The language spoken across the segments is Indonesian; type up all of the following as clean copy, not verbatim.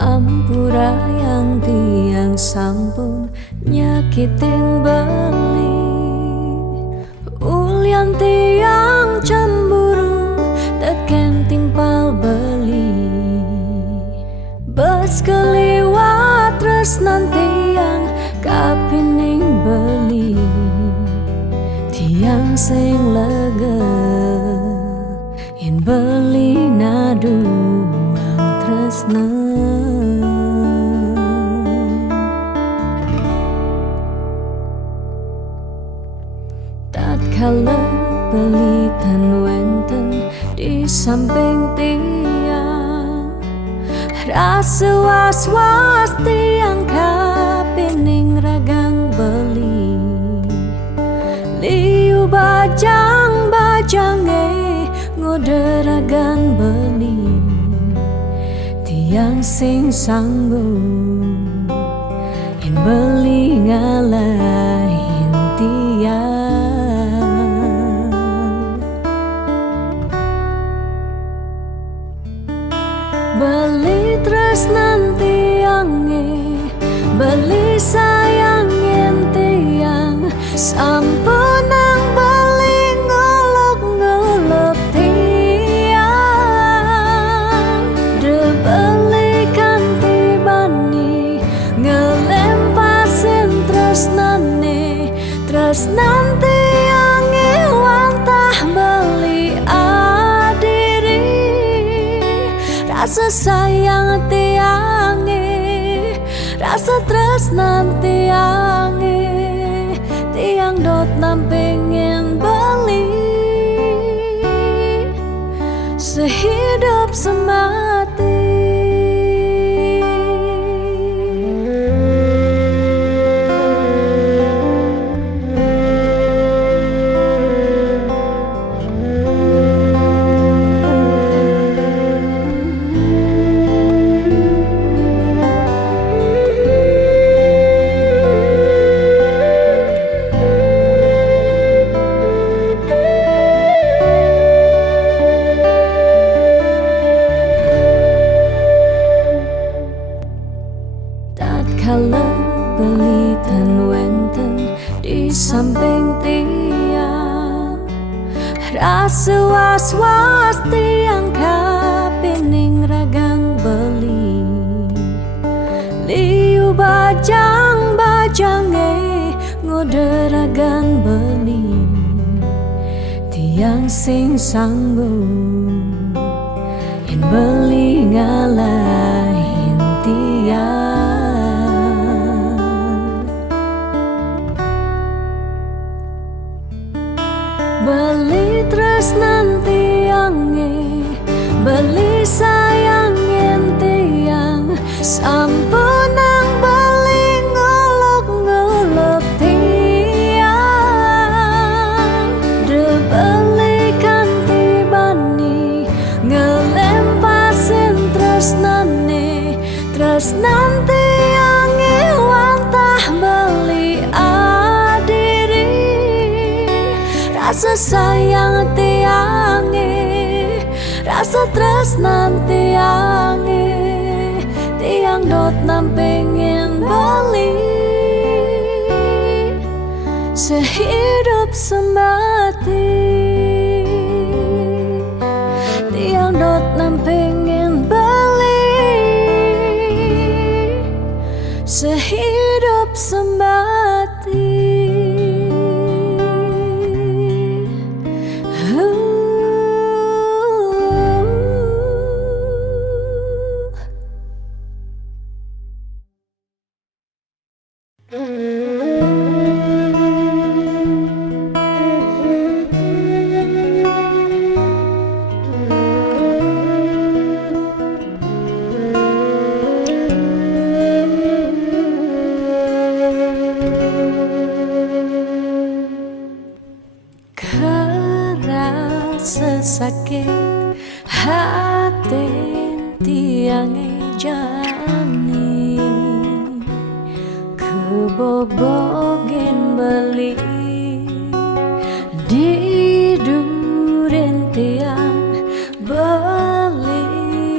Ampura yang tiang sampun nyakitin beli, ulian tiang cemburu teken timpal beli. Bes keliwat tresnan tiang kapining beli, tiang sing lega yen beli naduang tresna. Tatkala beli tan wenten di samping tiang, rasa was-was tiang kapining ragang beli. Liu bajang-bajange ngode ragan beli, tiang sing sanggup yen beli ngalahin tiang. Beli tresnan tiange, beli sayangin tiang, sampunang beli ngolok-ngolok tiang. De beli kanti bani ngelempasin tresnane, tresnan tiange wantah beli adiri. Rasa sayang tiange, rasa tresnan tiange, tiang dot nampingin beli sehidup semati. Tatkala beli tan wenten di samping tiang, rasa was-was tiang kapining ragang beli. Liu bajang-bajange ngode ragan beli, tiang sing sanggup yen beli ngalahin tiang. Beli tresnan tiange, beli sayangin tiang, sampunang beli ngolok-ngolok tiang. De beli kanti bani ngelempasin tresnane, tresnan tiange wantah beli adiri. Rasa sayang tiange, rasa tresnan tiange, tiang dot nampingin beli sehidup semati. Tiang dot nampingin beli sehidup semati. tiange jani kebobogen beli di duren tiang beli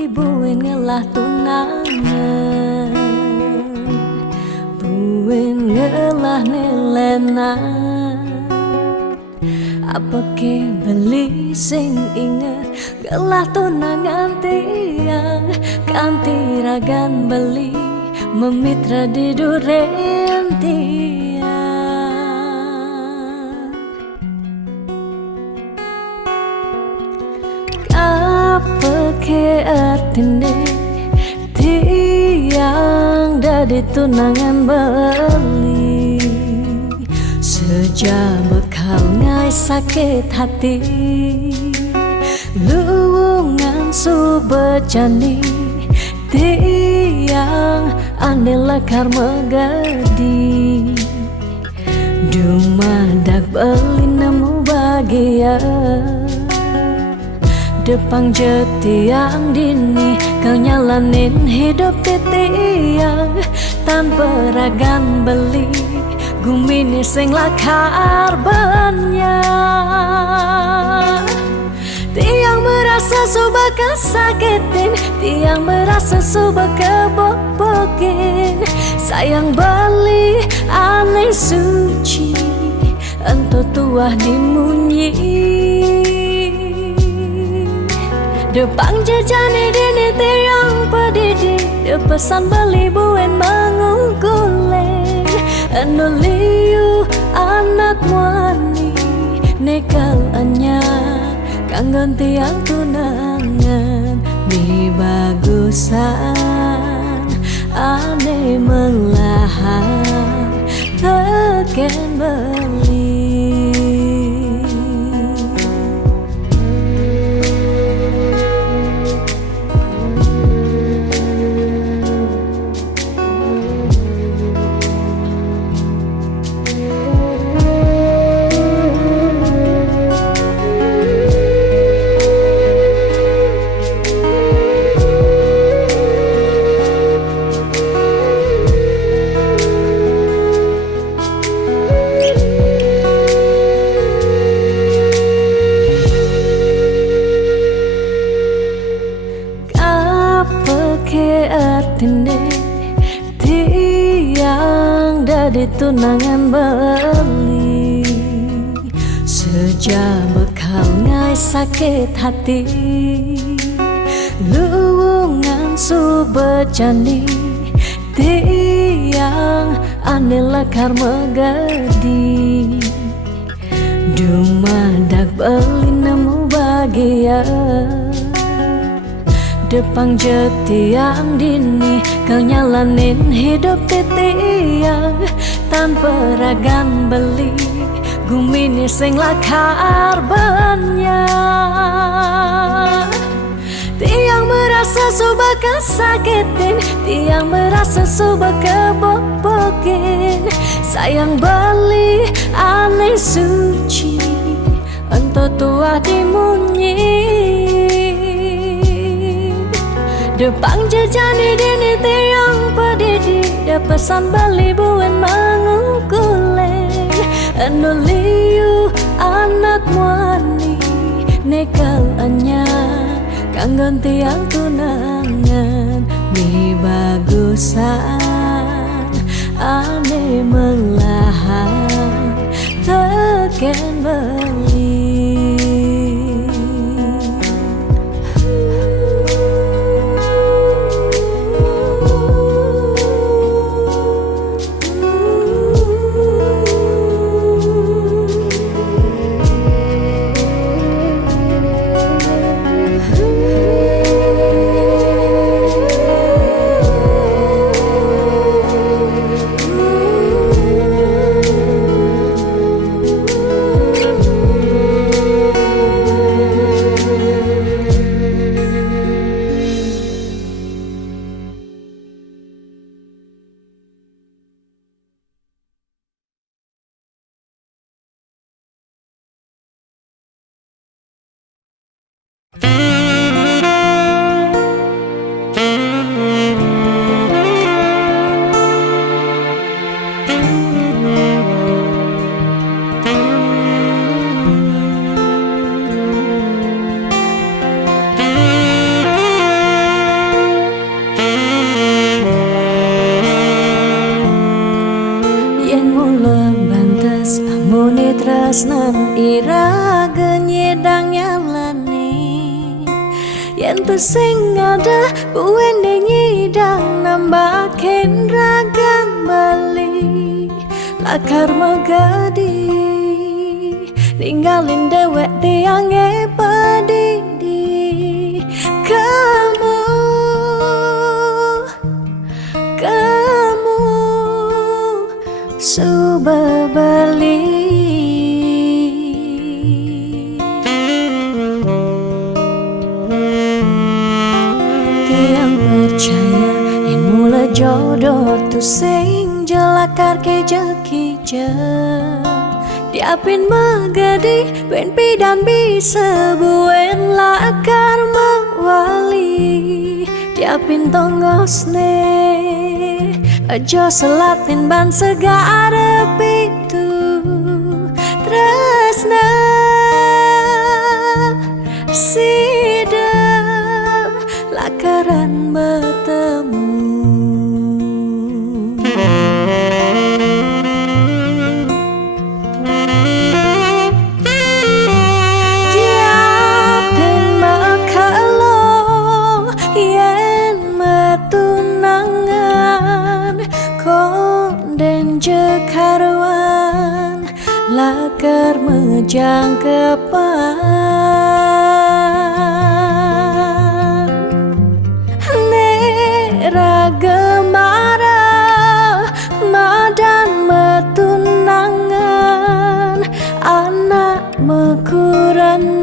buin ngelah tunangan buin ngelah nelenan apa ke beli sing inget gelah tunangan tiang kanti ragan beli memitra di duren tiang apa ke artine tiang dadi tunangan beli sejak bekal ngai sakit hati luwungan subejani tiang ane lekar megadi dumadak beli nemu bahagia depang jetiang dini kau nyalanin hidup tiang tanpa ragan beli gumini sing lakar banyak tiang merasa suba kesakitin tiang merasa suba kebobokin sayang beli aneh suci ento tuah dimunyi depang jejani dini tiang pedidi depesan beli buen mengungkuleng anu liu anak wani nekal anyar kanggon tiang tunangan mi bagusan ane melahan teken beli tiang dadi tunangan beli sejak bekal ngai sakit hati luwungan subejani tiang ane lekar megadi dumadak beli nemu bahagia depang jetiang dini kau nyalanin hidup tiang tanpa ragan beli gumini sing lakar banyak tiang merasa suba kesakitin tiang merasa suba kebobokin sayang beli aneh suci ento tuah dimunyi depang jejani dini tiang pedidi depesan beli buen mengungkuleng anu liu anak wani nekal anyar kanggon tiang tunangan mi bagusan ane melahan teken beli tresnan iraga nyedang nyalani yen tu sing ada buwene nyidang nambahin raga bali lakar magadi ninggalin dewek tiange padidi kamu Suba bali Tiang percaya yang mula jodoh tu sing jelakar ke jekija Diapin magadi ben pidan bisa buen lakar mawali Diapin tongosne aja selatin ban segara pitu tresna sida lakaran bertemu Diapin makalo yen metunangan konden jekarwan lakar mejang kepan nera gemara madan metunangan anak mekuranan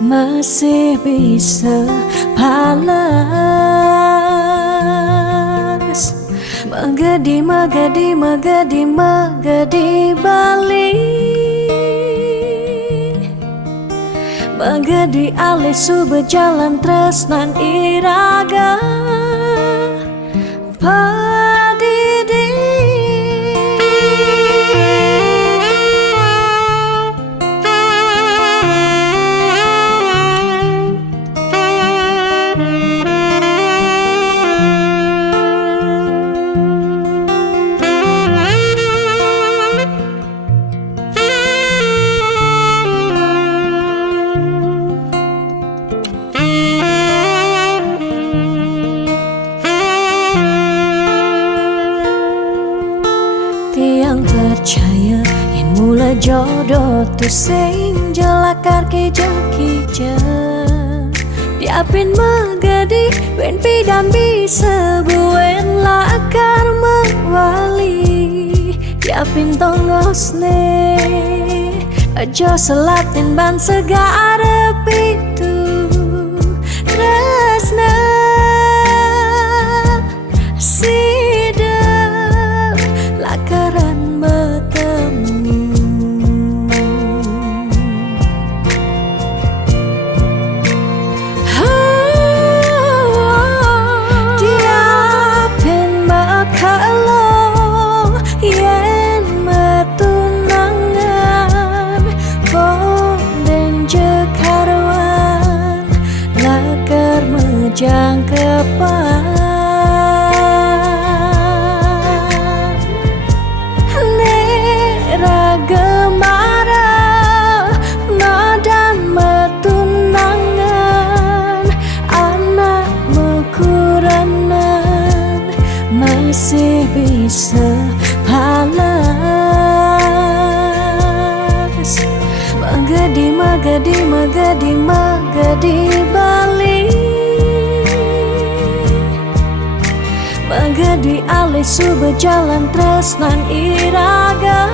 masih bisa palas Magadi, magadi, magadi, magadi bali Magadi alih suba jalan tresnan iraga padidi Tiang percaya yang mula jodoh tu sing jelakar ke jekija Diapin magadi ben pidan bisa buen lakar mawali Diapin tongosne aja selatin ban segara pitu tresna sida lakaran bertemu Diapin makalo yen metunangan konden jekarwan lakar mejang kepan gemara madan metunangan anak mekuranan masih bisa palas magadi magadi magadi magadi bali magadi alih suba jalan tresnan iraga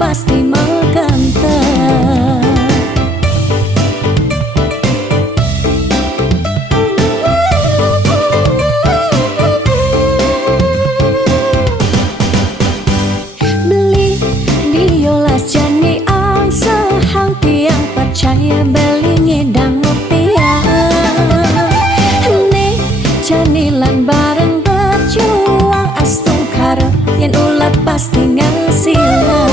pasti menggentar. Beli biolas jani ang sehang tiang percaya beli ngidang rupiah. Nih janilan bareng berjuang astung karep yen ulat pasti ngasilan.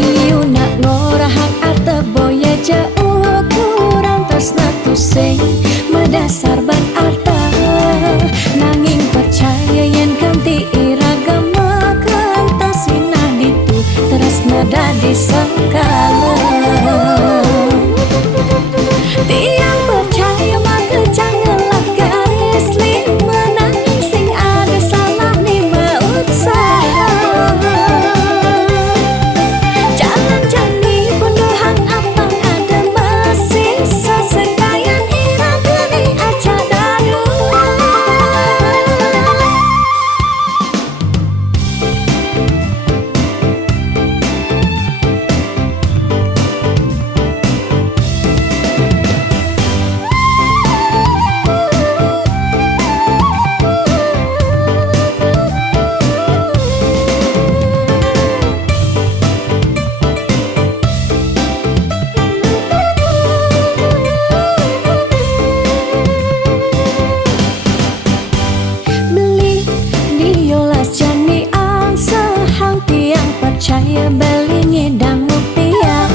Iu nak ngorahak arte boya jauh kurang tresna tusing medasar ban arta. Nanging percaya yen ganti iragama kentasina ditu tresna dadi sekala. Tiang percaya maka janganlah garis lima nanging sing ada salah ni usaha. Jangan jani punduhan apang ada masih sesekayan irama ni aja dadu. Beli biolas jani ang sehang tiang percaya beli ngidang rupiah.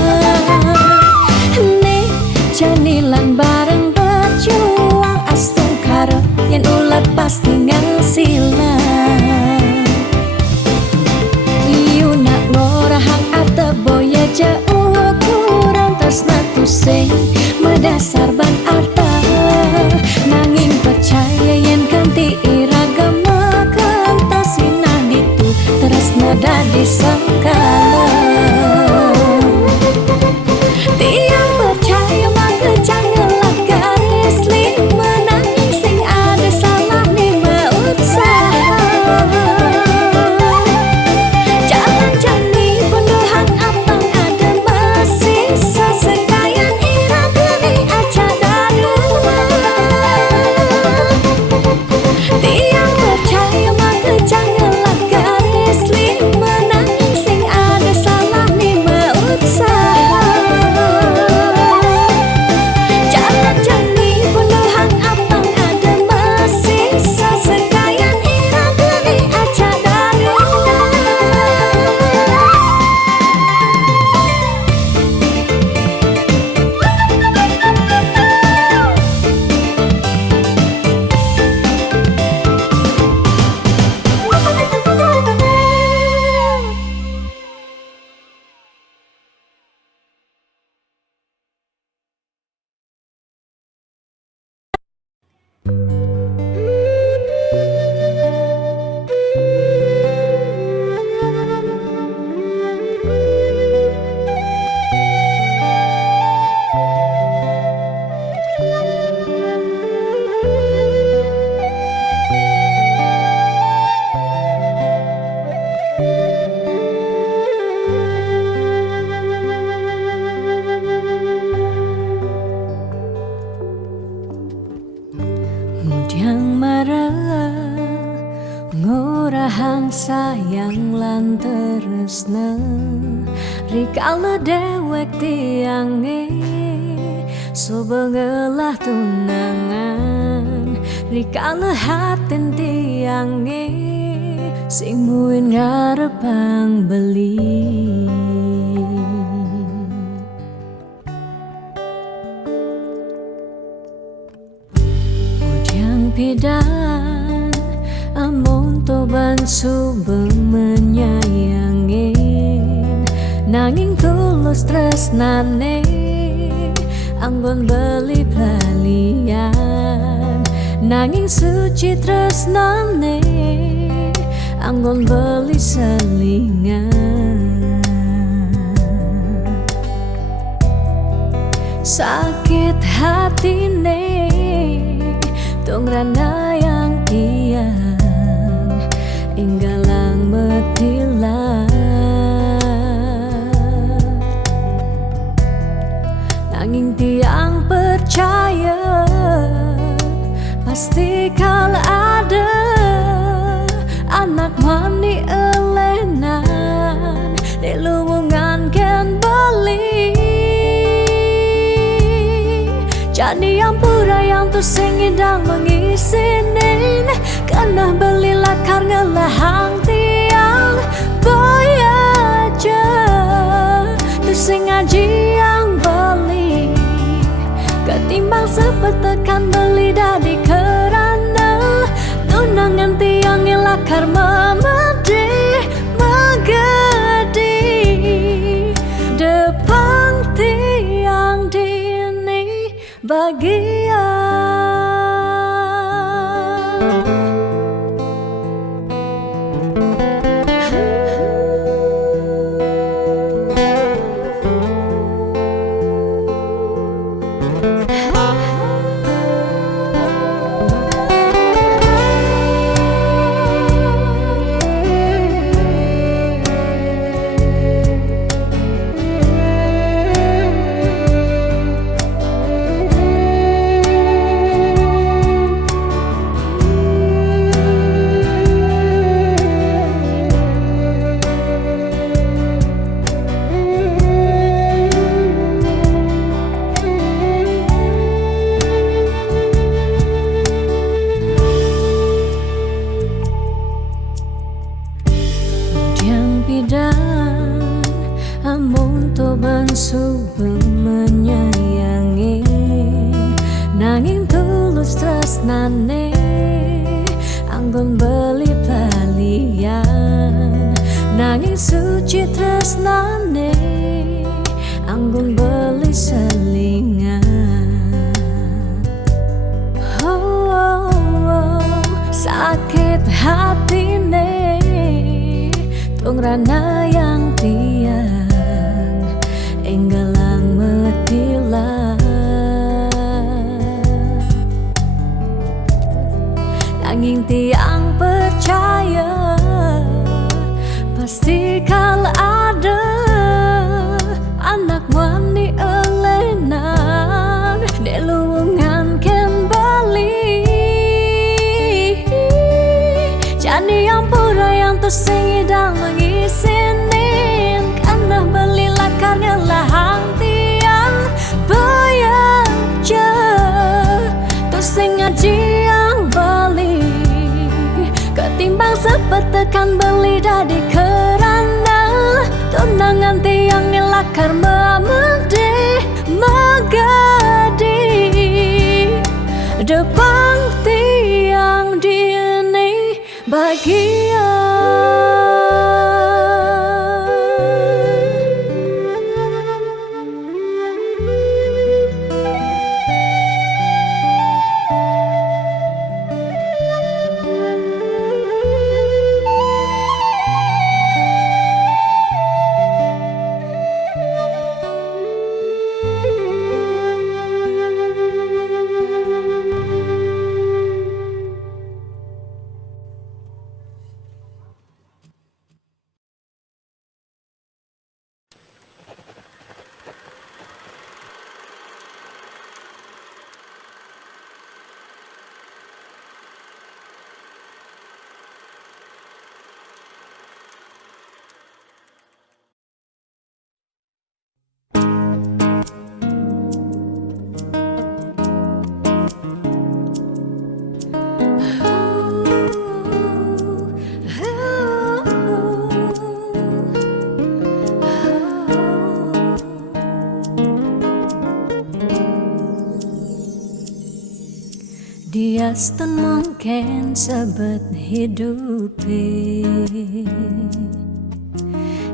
Nih janilan bareng berjuang astung karep yen ulat pasti ngasilan. Iu nak ngorahak arte boya jauh kurang tresna tusing medasar ban arta. Nanging percaya yen ganti iragama kentasina ditu tresna dadi sekala. Tiang percaya maka janganlah garis lima nanging sing ada salah ni usaha. Jangan jani punduhan apang ada masih sesekayan irama ni aja dadu. Tiang percaya maka janganlah garis lima nanging sing ada salah ni usaha. Jangan jani punduhan apang ada masih sesekayan irama ni aja dadu. Mudyang marah ngorahang sayang lan tresna rikala dewek tiange sobengelah tunangan rikala hatin tiange sing muin ngarepang beli. Pidan amon toban sube menyayangin nanging tulus tresnane anggon beli pelalian nanging suci tresnane anggon beli selingan. Sakit hatine tong rana yang tiang inggalang metilang Jadi yang pura yang tu sing indang mengisinin Kena belilah karena lahang tiang Boy aja tu sing ngaji yang beli Ketimbang sepet tekan beli dari kerana Tunangan tiang ilakar memedi Megedi Depan tiang dini bagian Amun to bansu menyayangi Nanging tulus tresnane Anggon beli balian Nanging suci tresnane Anggon beli selingan Sakit hatine Tung rana yang tiang Enggalang metilah Nanging tiang percaya Pasti kal ada Anak wani elenan Delungan kembali Jadi yang pura yang tu sing idang mengisinin Karena belilah karena lahang tiang Bayaja tu sing ngaji yang beli Ketimbang sepet tekan beli dari kerana Tunangan tiang ilakar memedi Megadi Depan tiang dini bagian Dia stun mungkin sebet hidupi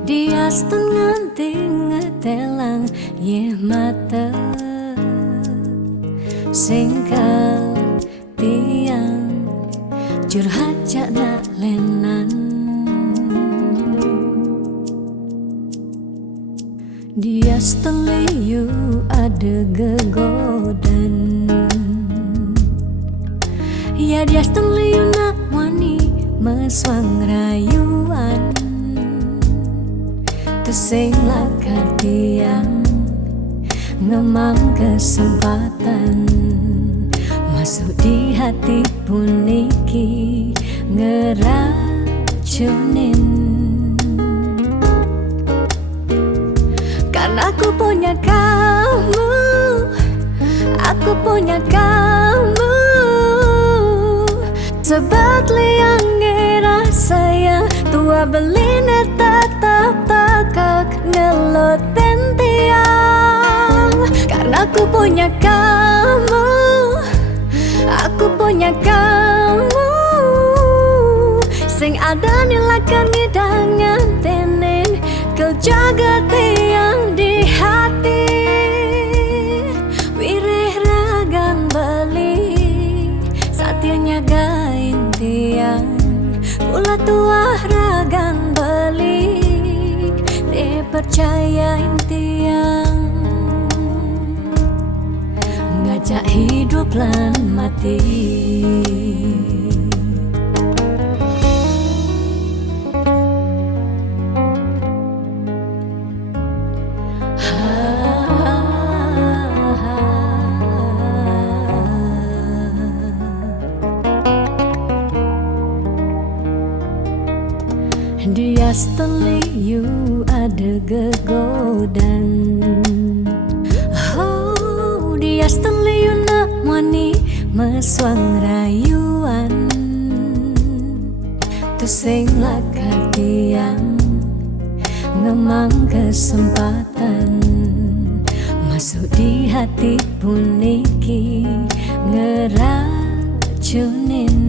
Dia stun nganti ngetelang ye mata Singkal tiang curhat jak nak lenan Dia stun liu ada gegodan Ya dia liu nak wani meswang rayuan Tusing lakar tiang ngemang kesempatan Masuk di hati puniki ngeracunin Karena aku punya kamu Aku punya kamu. Sebab liang ngira saya tua beline tetap takak ngelot tiang. Karena aku punya kamu, aku punya kamu. Sing ada nilakan ngidangan tenen kau jaga tiang di hati. Wirih ragan beli saatnya gain tiang. Pula tua ragan beli dipercayain tiang. Ngajak hidup lan mati. Dia you ada gegodan. Oh, dia you nak wani meswang rayuan. Tu sing lakar tiang ngemang kesempatan masuk di hati puniki ngeracunin.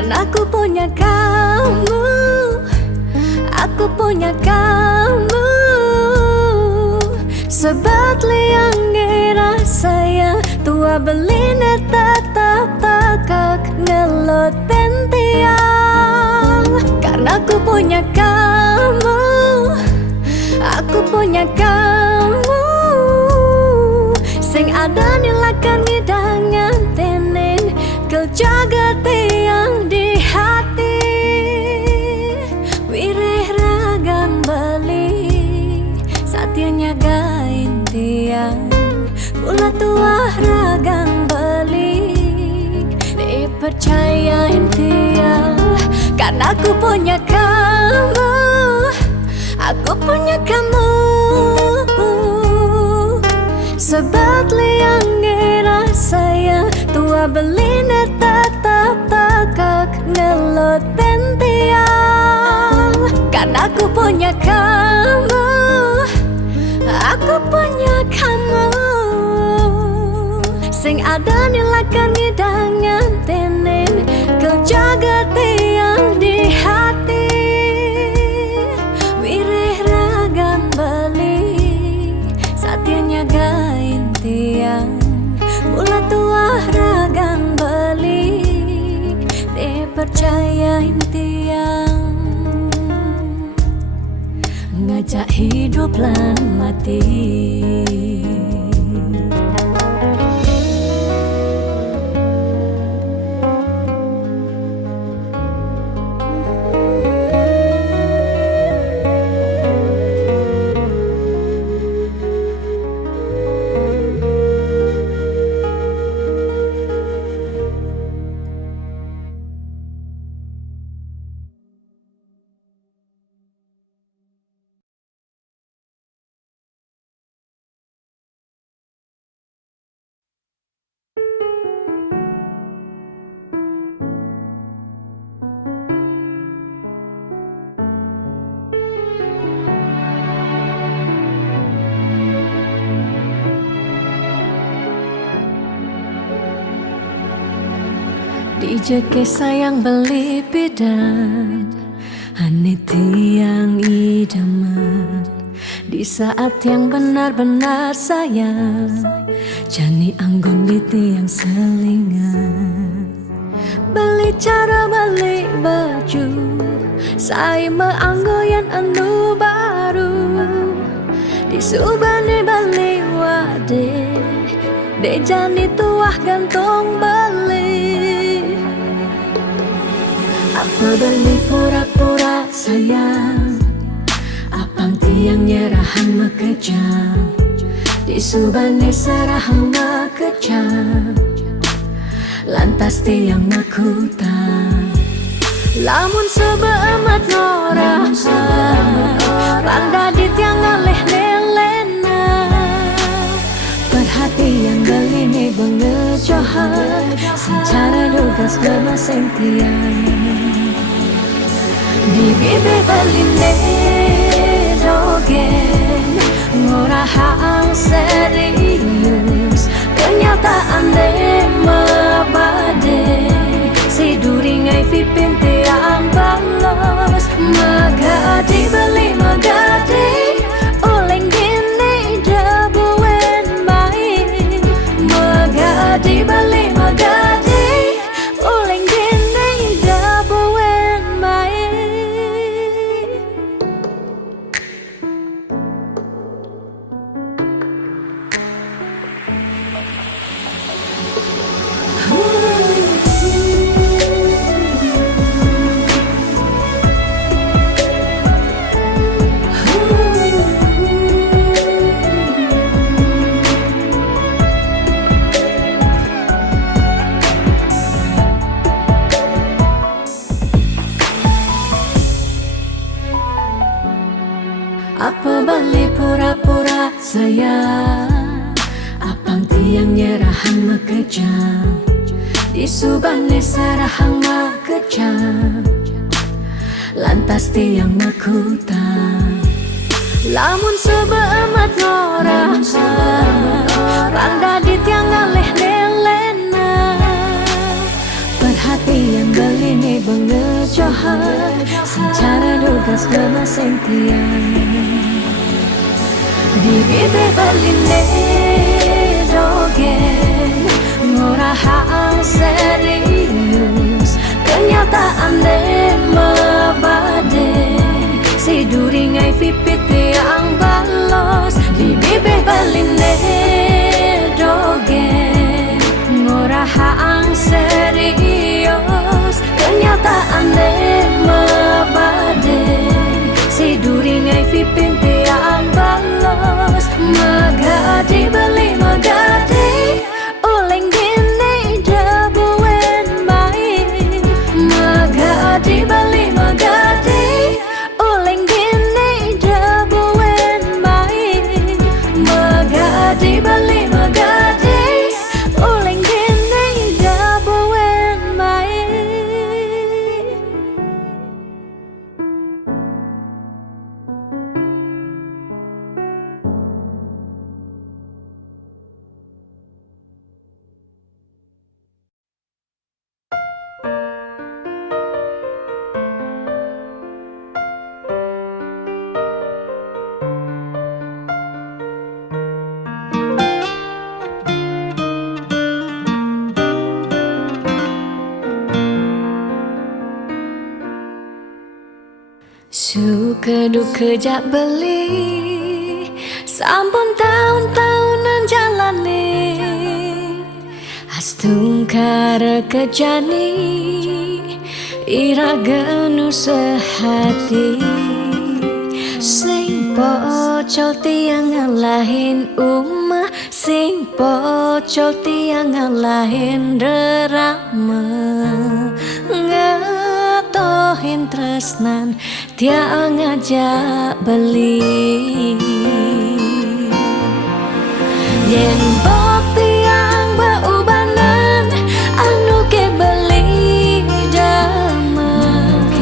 Karena aku punya kamu, aku punya kamu. Sebab liang ngira saya tua beline tetap takak ngelot tiang. Karena aku punya kamu, aku punya kamu. Sing ada nilakan ngidangan tenen kau jaga tiang di hati. Wirih ragan beli saatnya gain tiang. Pula tua ragan beli dipercayain tiang. Karena aku punya kamu, aku punya kamu. Sebab liang ngira saya tua beline tetap takak ngelot tiang. Karena aku punya kamu, aku punya kamu. Sing ada nilakan ngidangan tenen kau jaga tiang di hati. Wirih ragan beli saatnya gain tiang. Mula tua ragan beli dipercayain tiang. Ngajak hidup lan mati. Dijeke sayang beli bidan ane tiang idaman. Di saat yang benar-benar sayang jani anggon di tiang selingan. Beli cara beli baju saya meanggoyan anu baru. Di subane beli wade de jani tuah gantong beli. Apa beli pura-pura sayang, apang tiang nyerahan makejam. Di subane serahang makejam, lantas tiang makutan. Lamun sebeemat norahan, pangda di tiang ngaleh nelena. johan secara dugas bermasing tiang di bibir beline dogen ngorahang serius kenyataan de mabade si duringai pipin tiang balos magadi beli magadi oleng gini dabuen main magadi beli magadi oleng gini dabuen main. Apa balik pura-pura sayang apang tiang nyerahan makejam disubane serahang makejam lantas tiang makutang lamun sebeamat ngorah randa di tiang ngaleh nelena perhatian beline bengejohan secara dugas bermasing tiang di bibir beline dogen ngorahang serius kenyataan de mabade si duringai pipit yang balos di bibir beline dogen ngorahang serius kenyataan de mabade si duringai pipin tiang balos magadi beli magadi oleng gini dabuen main magadi beli magadi oleng gini dabuen main magadi beli magadi oleng gini dabuen main. Suka duka jak beli sampun tahun-tahunan jalani astungkara kejani iraganu sehati sing pocol tiang ngalahin umah sing pocol tiang ngalahin rerama ngatohin tresnan tiang ngajak beli yen bok tiang beubanan anu ke beli damai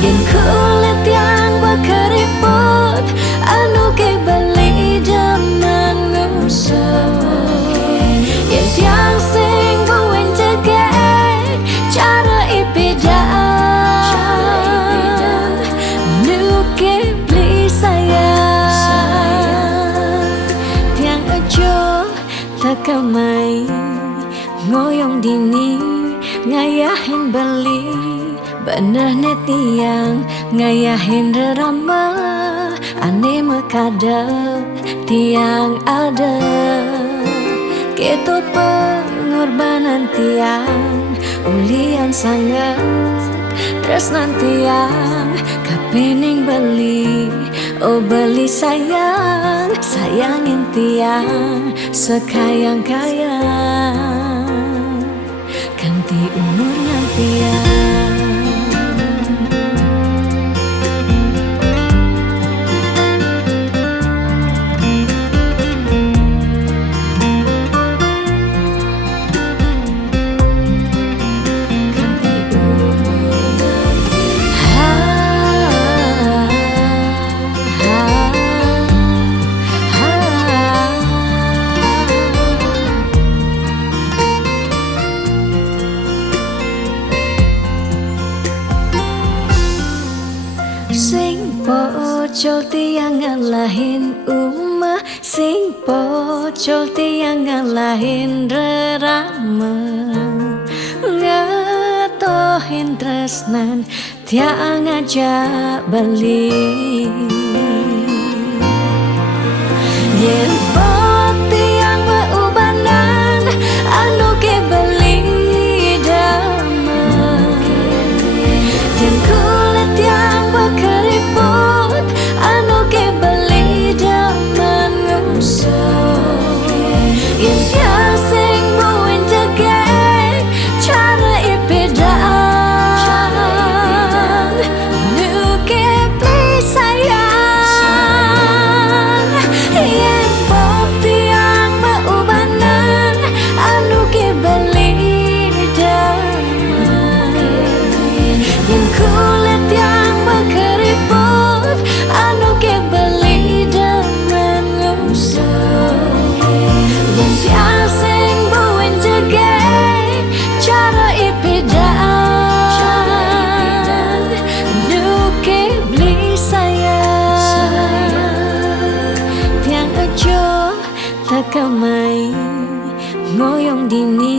yen kulit tiang berkeriput anu ke beli daman ngusah yen tiang sing guen cegek cara ipidaan tekamai ngoyong dini ngayahin beli bener netiang ngayahin rerama ane mekada tiang ada keto pengorbanan tiang ulian sangat tresnan tiang kapening beli oh beli sayang sayangin tiang sekayang-kayang ganti umurnya tiang. Sing pocol tiang ngalahin umah, sing pocol tiang ngalahin rerama, ngatohin tresnan tiang ngajak beli. Yen tiang beubanan anu ke beli damai, yen kulit yang berkeriput anu ke beli daman ngusuk, yen tiang sing buin tegek cara ipedaan nu ke beli sayang. Yen tiang beubanan anu ke beli damai, yen kulit yang berkeriput anu ke beli daman ngusuk, yen tiang sing buin tegek cara ipedaan nu ke beli sayang. Tiang aja takamai ngoyong dini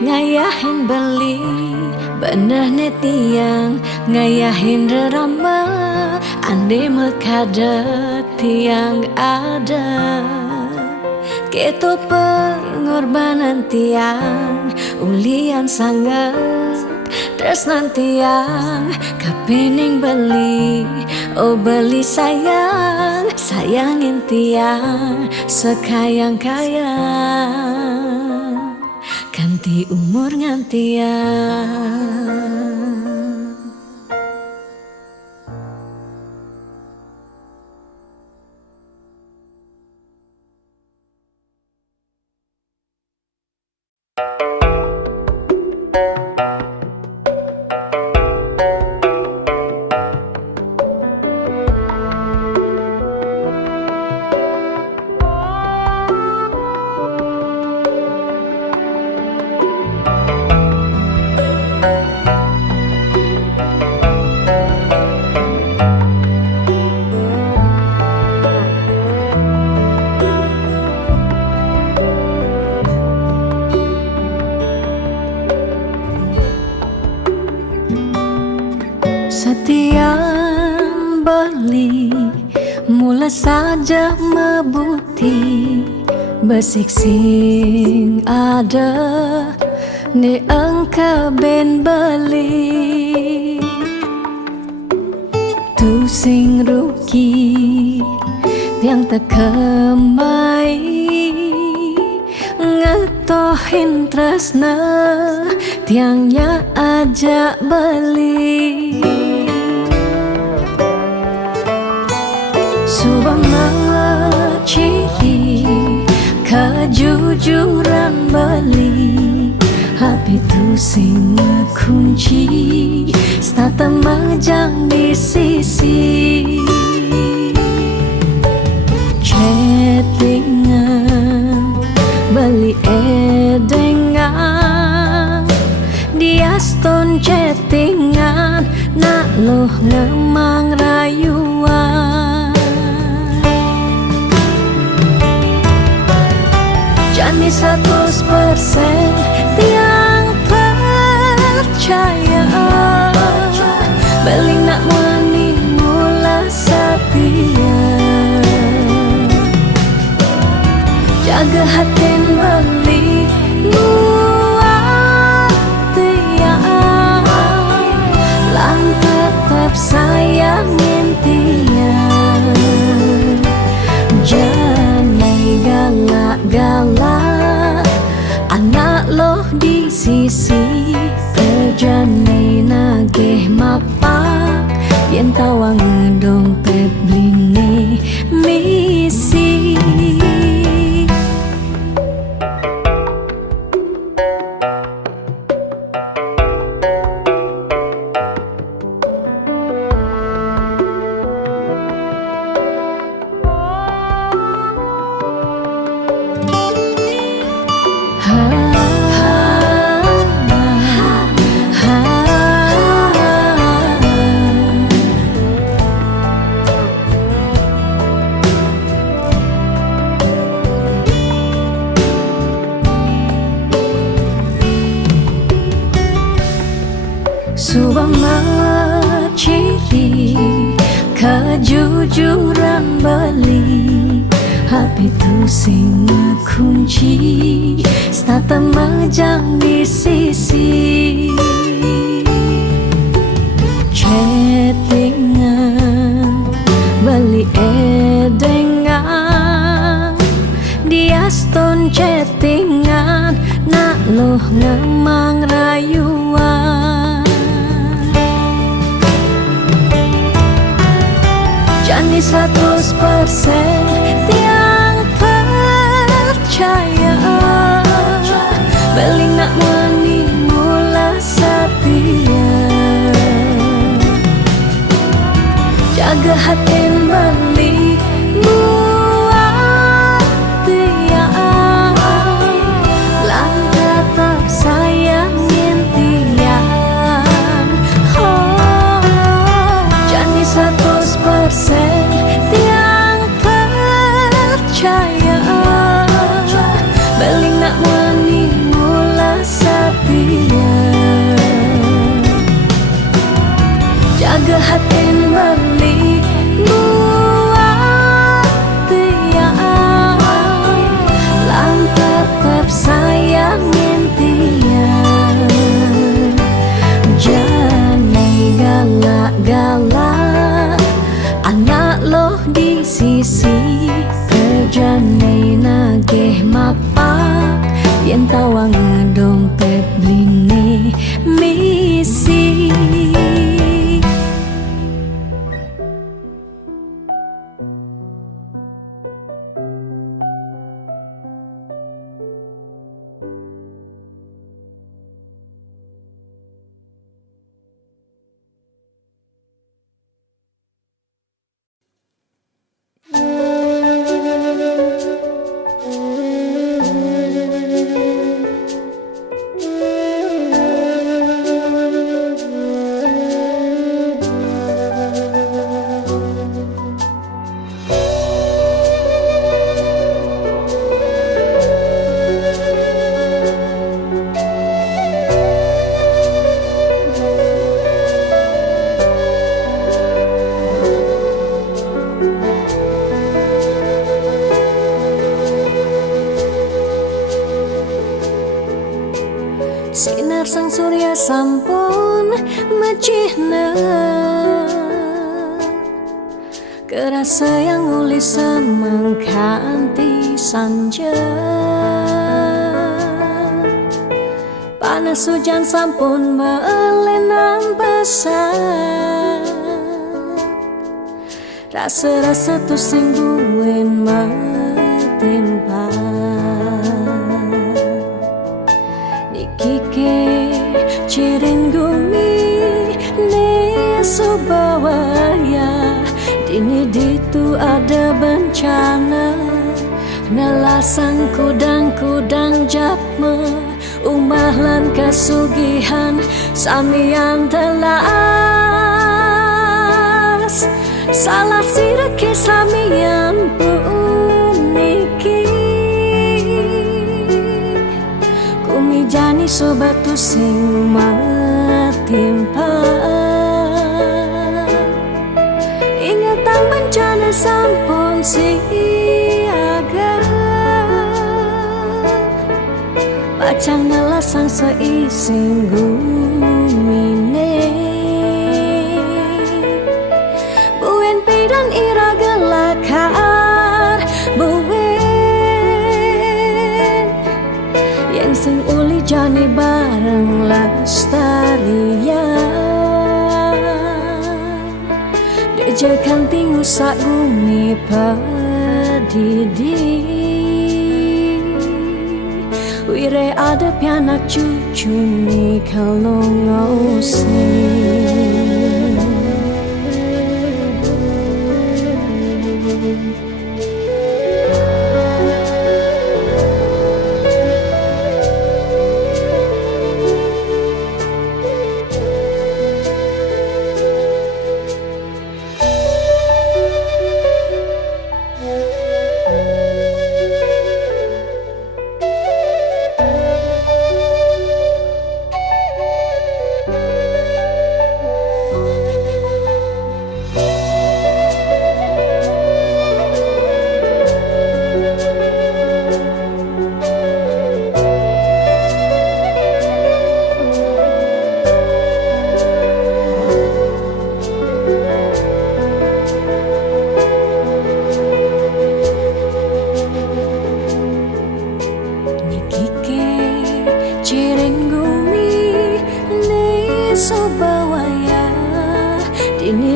ngayahin beli, bener ne tiang ngayahin rerama, ande mekadet tiang ada. Keto pengorbanan tiang ulian sangat tresnan tiang kapening beli, oh beli sayang, sayangin tiang sekayang-kayang ganti umur ngantiang. Setiap beli mula saja mebuti besik sing ada ni engkau ben beli, tu sing rugi tiang tekemai ngetohin tresna tiangnya ajak beli. Subama ciri kejujuran beli, hati tu sing kunci stata majang di sisi. Chattingan beli edengan, dia stone chattingan nak loh ngemang rayuan. Jani 100% tiang percaya, beling nak wani mula setia, jaga hatin beli buat tiang, lang tetap sayangin tiang. Jangan galak-galak anak loh di sisi, terjani nageh mapak yen tawang dompet blingi misi. jujuran beli HP tu sing kunci stata majang di sisi chattingan beli edengan dia stone chattingan nak loh ngamang rayuan Jani 100% tiang percaya beli nak mani mula setia jaga hati beli buat dia lang tetap sayangin tiang Jani 100% tiang percaya beli nak mani mula setia jaga hati beli buat dia lang tetap sayangin dia jangan galak-galak anak loh di sisi kerjane nageh mapak yen tawang dompet bline misi Sinar sang surya sampun mecihna kerasa yang uli semangkanti sanja panas hujan sampun melenang pesan rasa-rasa tu sing buen metimpa Kike cirin gumi ne subawaya dini ditu ada bencana nelasan kudang-kudang japme umah lan kasugihan samian telas salah sirake samian puniki Jani sobat tu sing matimpa ingatan bencana sampun siaga pacang nelasan seising gumine buen pidan ira gelakar buen yang sing uli jani bareng lestarian dejekan tinggu sak gumi padidi wire ada pianak cucu ni kalau ngosing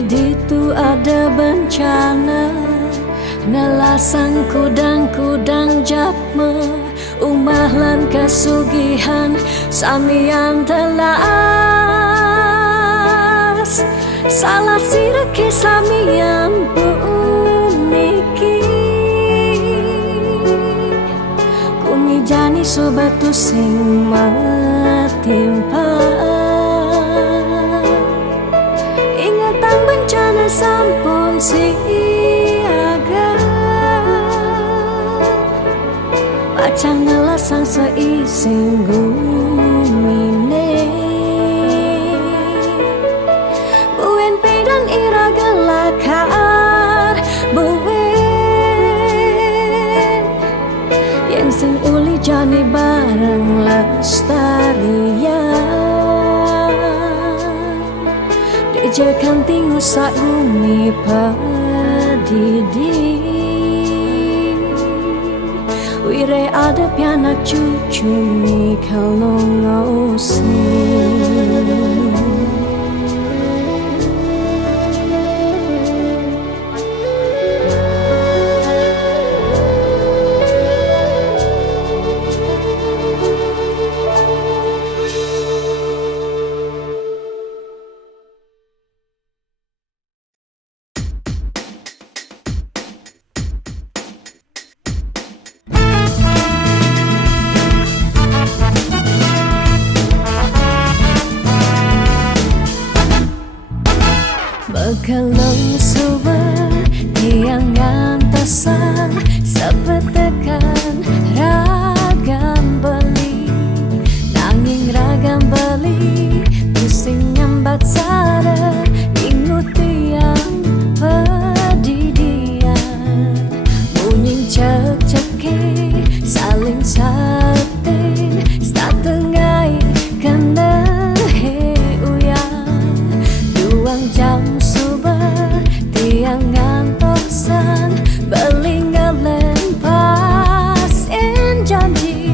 Ditu ada bencana, nelasang kudang-kudang japme, umah lan kasugihan samian telas. Salah sireke samian puniki, kumi jani sobatu sing matimpa. Ingatan bencana sampun siaga, pacang nelasang seising gumine. Buen pedan ira gelakar buen, yang sing uli jani bareng lestarian. Dejakan tingu sak bumi padidi, wire ada pianak cucu ni kalau ngosni. Bekelong suber tiang antasan, sepetekan ragam beli, nanging ragam beli pusing nyambat sara, ingut tiang pedidian. Munying cek-ceki saling satin, satengai kena he uyan, duang jam tiang ngantoksan belingalen pasin janji,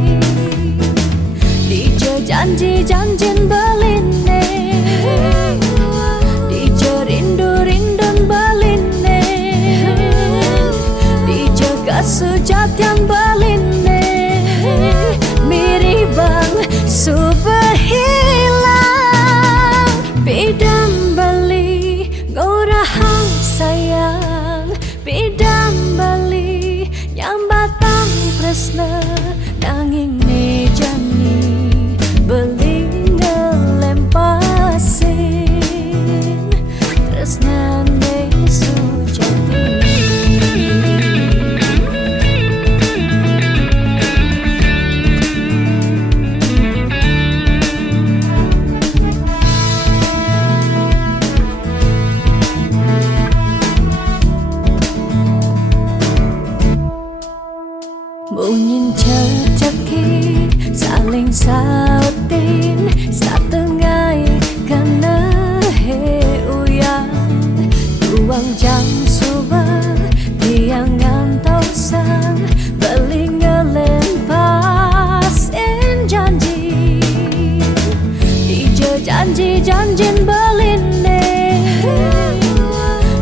dije janji-janjin beline, dije rindu-rindun beline, dije kesujatian beline, miribang subehilang bidam beli ngorahang sayang, bidam bali nyambatang tresna, nanging nejani beli ngelempasin tresna ne sujati. Bunyin cek-ceki saling sautin, satengai kena he uyan, duang jam subuh tiang ngantausan belingelen pasin janji, dije janji-janjin beline,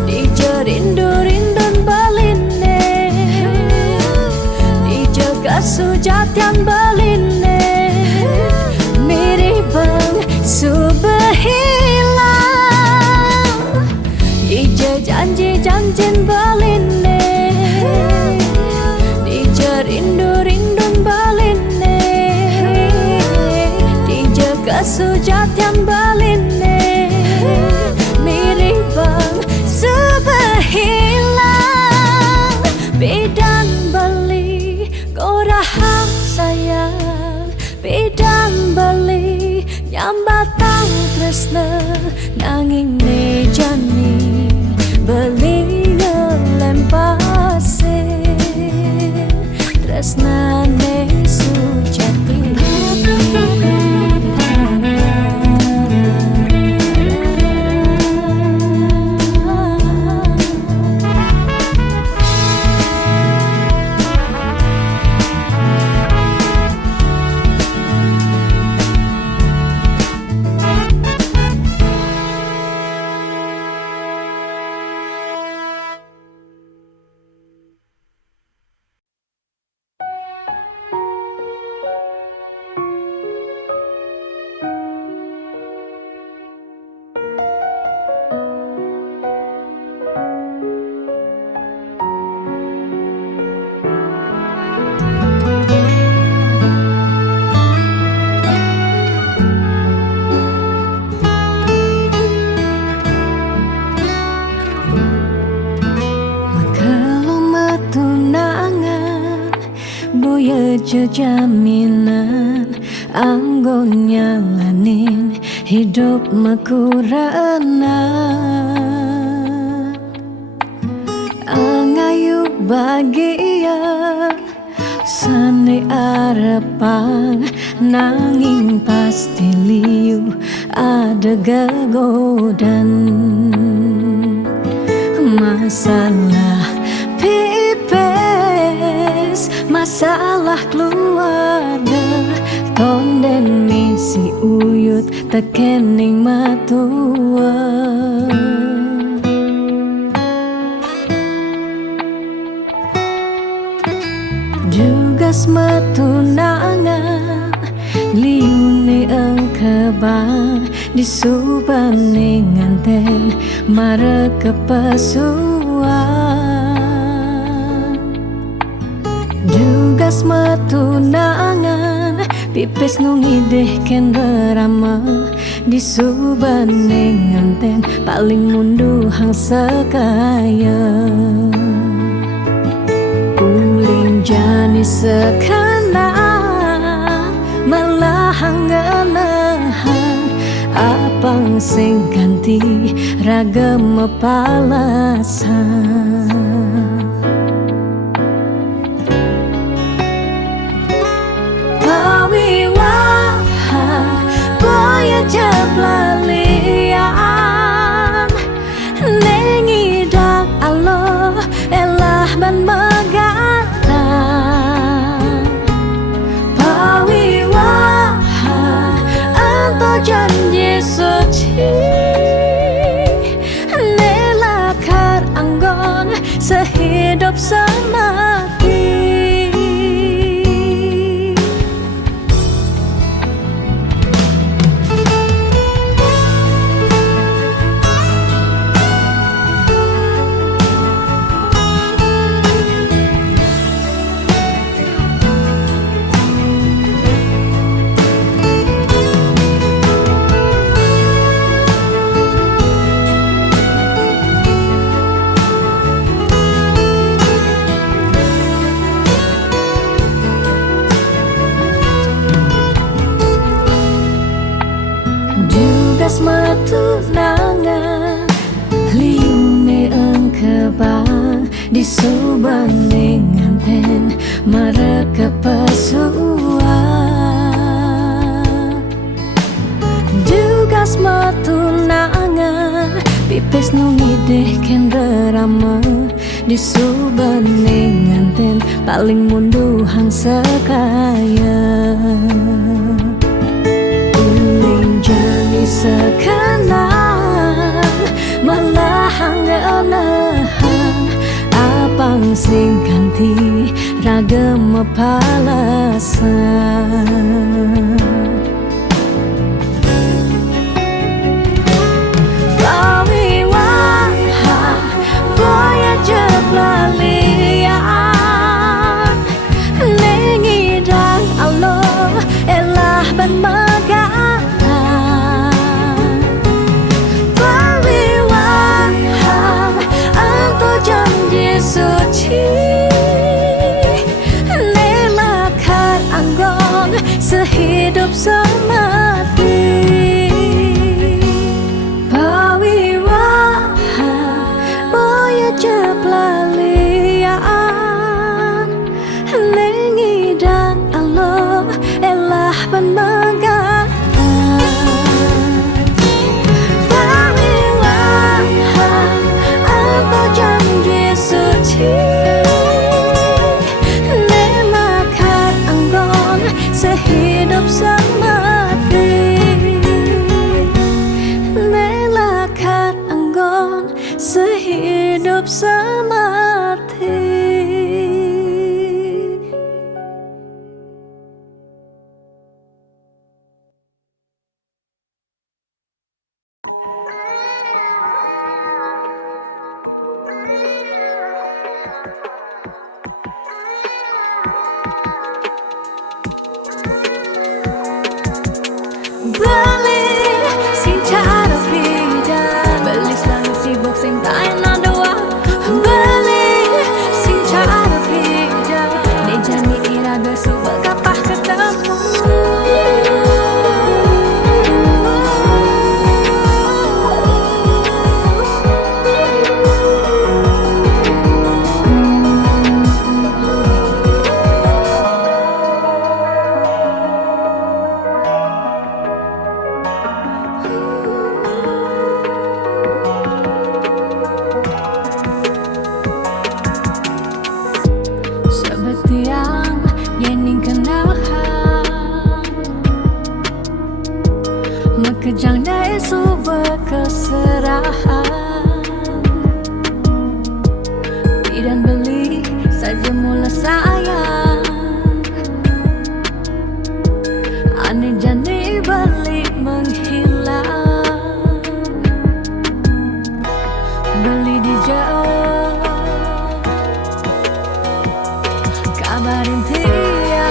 dije rindu-rindun beline, sujatian beline, miribang subehilang, dije janji-janjin beline, dije rindu-rindun beline, dije kesujatian beline, miribang subehilang, bidan beli ngorahang sayang, bidam beli nyambatang tresna, nanging nejani beli ngelempasin tresna ne sujati. jaminan anggo nyalanin hidup makurana angayu bahagia sane harapan nanging pasti liu ada gagodan masalah pipes masalah keluarga tonden misi uyut tekening matua jugas matunangan liune engkebang disubane nganten mare kepasuan jugas matunangan pipes nungideh ken berama disubane nganten paling mundu hang sekaya uling jani sekana melahang ngenahan apang sing ganti ragam palasan pawiwahan boya jablalian nengidak Allah elah ban megata pawiwahan anto janji suci nelakar anggon sehidup semati jugas matunangan liune engkebang disubane nganten mare kepasuan jugas matunangan pipes nungideh ken rerama disubane nganten paling mundu hang sekaya jani sekenang melahang ngenahan apang sing ganti ragam palasan pawiwahan boya jablalian nengidang Allah elah ban suci nelakar anggon sehidup semati pawiwahan boya jablalian nengidang Allah elah ban megatan pawiwahan apa janji suci nelakar anggon sehidup semati nelakar anggon sehidup semati. Beli sing cara beda, beli selalu sibuk sing tak enak doa. Beli sing cara beda, dejani irada suka beli di jauh, kabarin dia.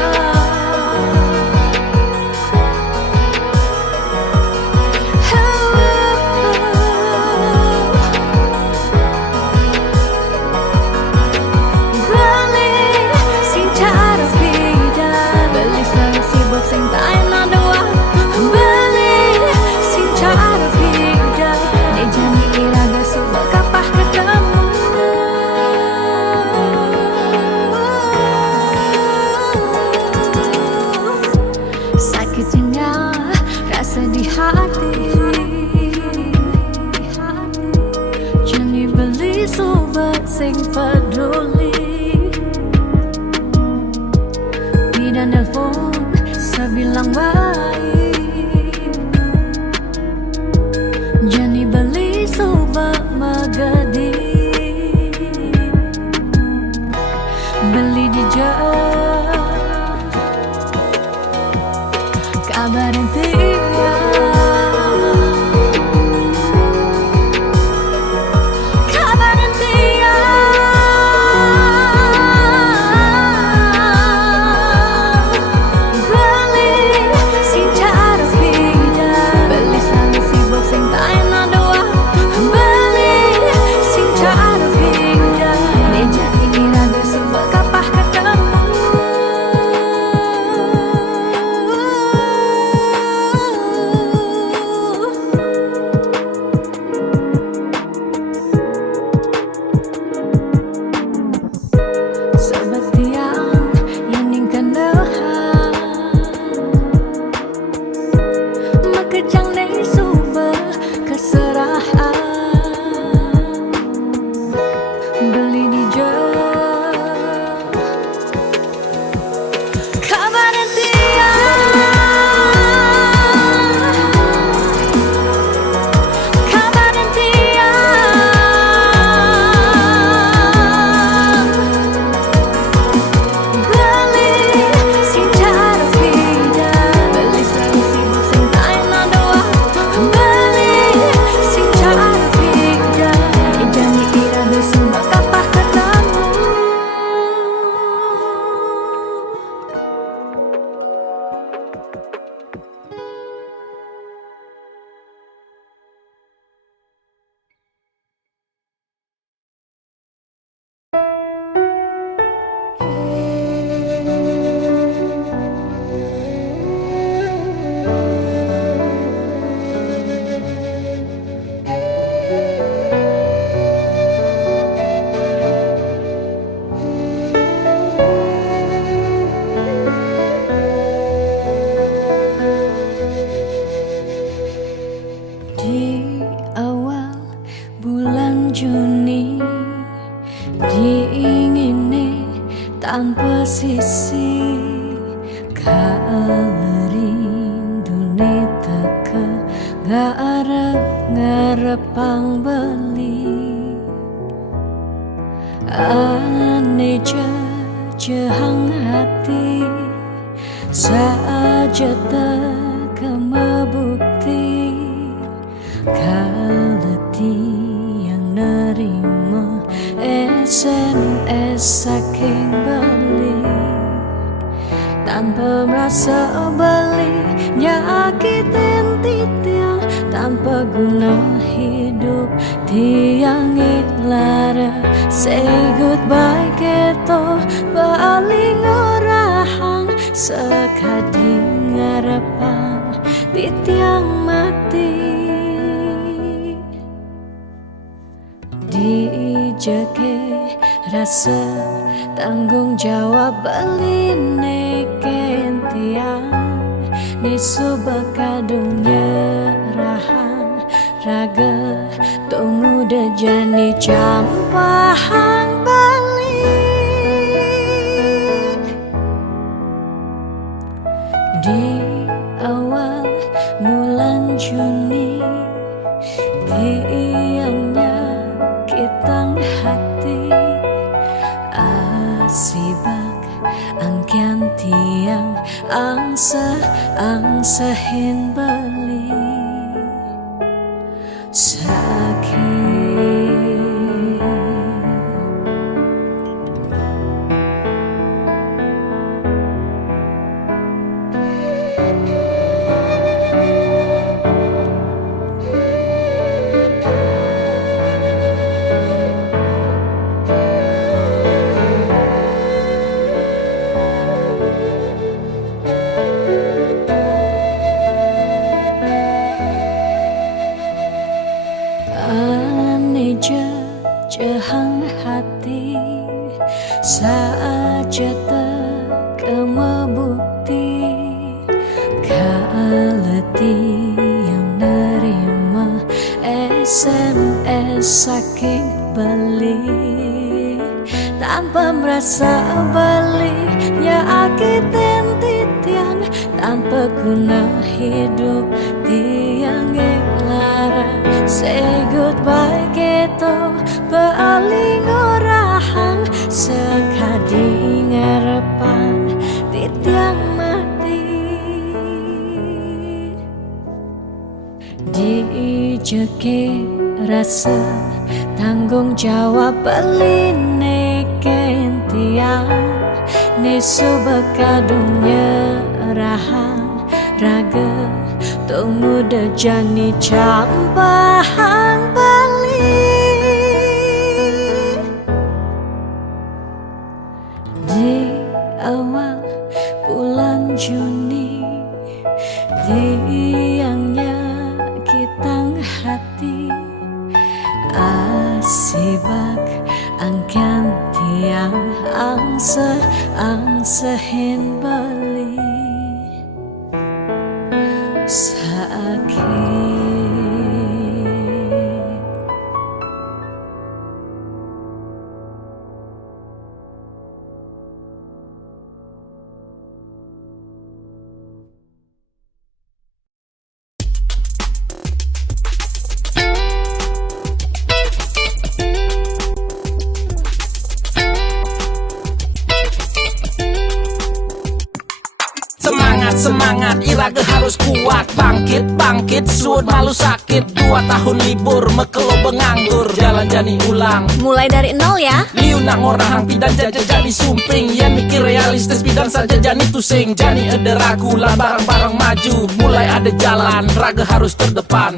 Beli sing cara beda, beli selalu sibuk sing tak enak doang. Beli sing cara beda, dia janji iraga suka kapah ketemu. Sakitnya rasa di hati, janji beli sobat sing peduli. Bidan nelfon sebilang baik, janji beli sobat magadi. Beli di jauh, kabarin dia. Kabarin dia. Beli sing cara beda, beli selalu sibuk sing tak enak doang. Beli sing cara beda, dia janji iraga suka kapah ketemu. Sebetian yang ningkan dehan, makejang dei suba keserahan. Beli di jauh, kabarin dia. Kabarin dia. Beli sing cara beda, beli selalu sibuk sing tak enak doang. Beli sing cara beda, dia janji iraga suka kapah ketemu. Di awal bulan Juni, diingini tanpa sisi, kalerindu teka ngarep-ngarepang beli. Ane jehang hati saja teka mebukti, kaleti yang nerima SMS saking beli. Tanpa merasa beli, nyakitin titiang, tanpa guna hidup tiang ilara. Say goodbye keto baling orahang, sekadi ngarepang titiang mati. Dijeke rasa tanggung jawab beli neken tiang, di subak kadung nyerahan raga tunggu dejani campahang bali. Di awal bulan Juni, tiangnya kitang hati asibak angkian tiang angsahin beli sakit. jejehang hati saja teka membukti kaleti yang nerima SMS saking beli tanpa merasa belinya akitin titiang tanpa guna hidup tiang larang say goodbye gitu paling orahang sekadi ngarepan titiang mati dijeke rasa tanggung jawab beline kentiang nesu bekadungnya rahang raga tunggu dejani campahang bali di awal bulan Juni tiangnya kitang hati asibak angkan tiang angsehin beli sakit. Semangat, iraga harus kuat. Bangkit, suut malu sakit. 2 tahun libur, mekelo benganggur. Jalan jani ulang, Mulai dari nol ya. liu nang orang pidan jaja jadi sumping. Yang mikir realistis pidan saja jani tusing. Jani ada ragu lah bareng-bareng maju. Mulai ada jalan, raga harus terdepan.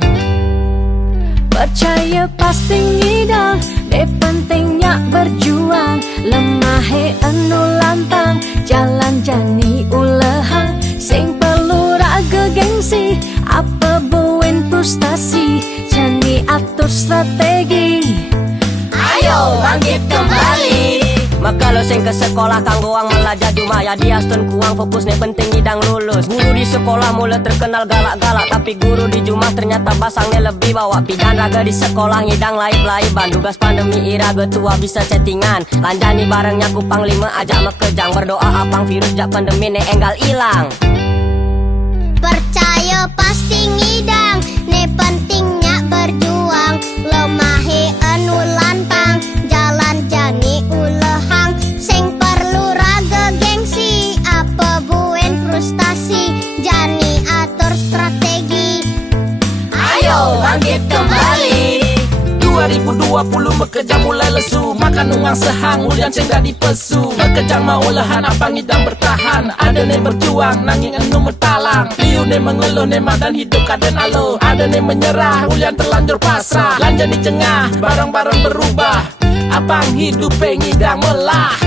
Percaya pasti ngidang, deh pentingnya berjuang. Lemahe anu lantang, jalan jani ulehang. Sing perlu raga gengsi, apa buin frustasi. Jani atur strategi, Ayo bangkit kembali. Maka lo sing ke sekolah kanggo ang melajah jumaya diastun kuang fokus nih penting idang lulus. Guru di sekolah mulai terkenal galak-galak, tapi guru di Jumah ternyata pasangnya lebih bawa pidan raga di sekolah ngidang laib-laiban. Tugas pandemi iraga tua bisa chattingan, lanjani barengnya kupang 5 ajak mekejang. Berdoa apang virus jak pandemi ne enggal ilang. Percaya pasti ngidang, ne pentingnya berjuang. Lemahe anu lantang, jalan jani ulehang. Sing perlu raga gengsi, apa buen frustasi. Jani atur strategi, Ayo bangkit kembali. 2020 bekerja mulai lesu, makan uang sehang ulian ceng di pesu. Bekerja mau lehan apa ngidang bertahan, ada ne berjuang nanging enu metalang. Liu ne mengeluh ne madan hidup kaden alo, ada ne menyerah ulian terlanjur pasrah. Lanjut di jengah bareng-bareng berubah, abang hidup ngidang melah.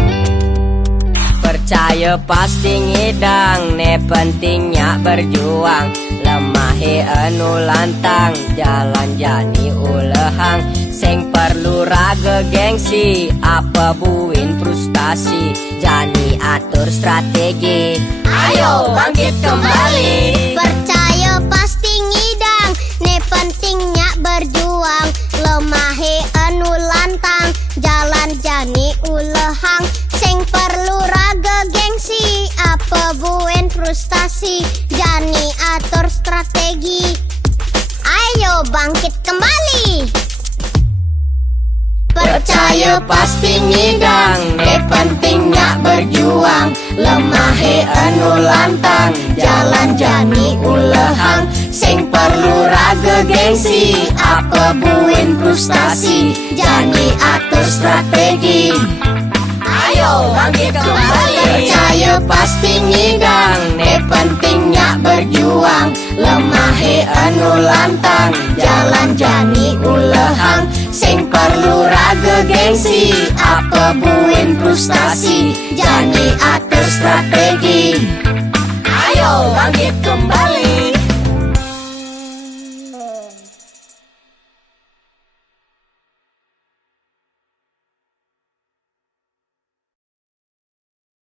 Percaya pasti ngidang, ne pentingnya berjuang. Lemahe anu lantang, jalan jani ulehang. Sing perlu raga gengsi, apa buin frustasi. Jani atur strategi, ayo bangkit kembali. percaya pasti ngidang, ne pentingnya berjuang. Lemahe anu lantang, jalan jani ulehang. Sing perlu raga gengsi, apa buen frustasi. Jani atur strategi, ayo bangkit kembali. Percaya pasti ngidang, ne pentingnya berjuang. Lemahe anu lantang, jalan jani ulehang. Sing perlu raga gengsi, apa buin frustasi. Jani atur strategi, ayo bangkit kembali. Percaya pasti ngidang, ne pentingnya berjuang. Lemahe anu lantang, jalan jani ulehang. Sing perlu raga gengsi, apa buin frustasi. Jani atur strategi, ayo bangkit kembali.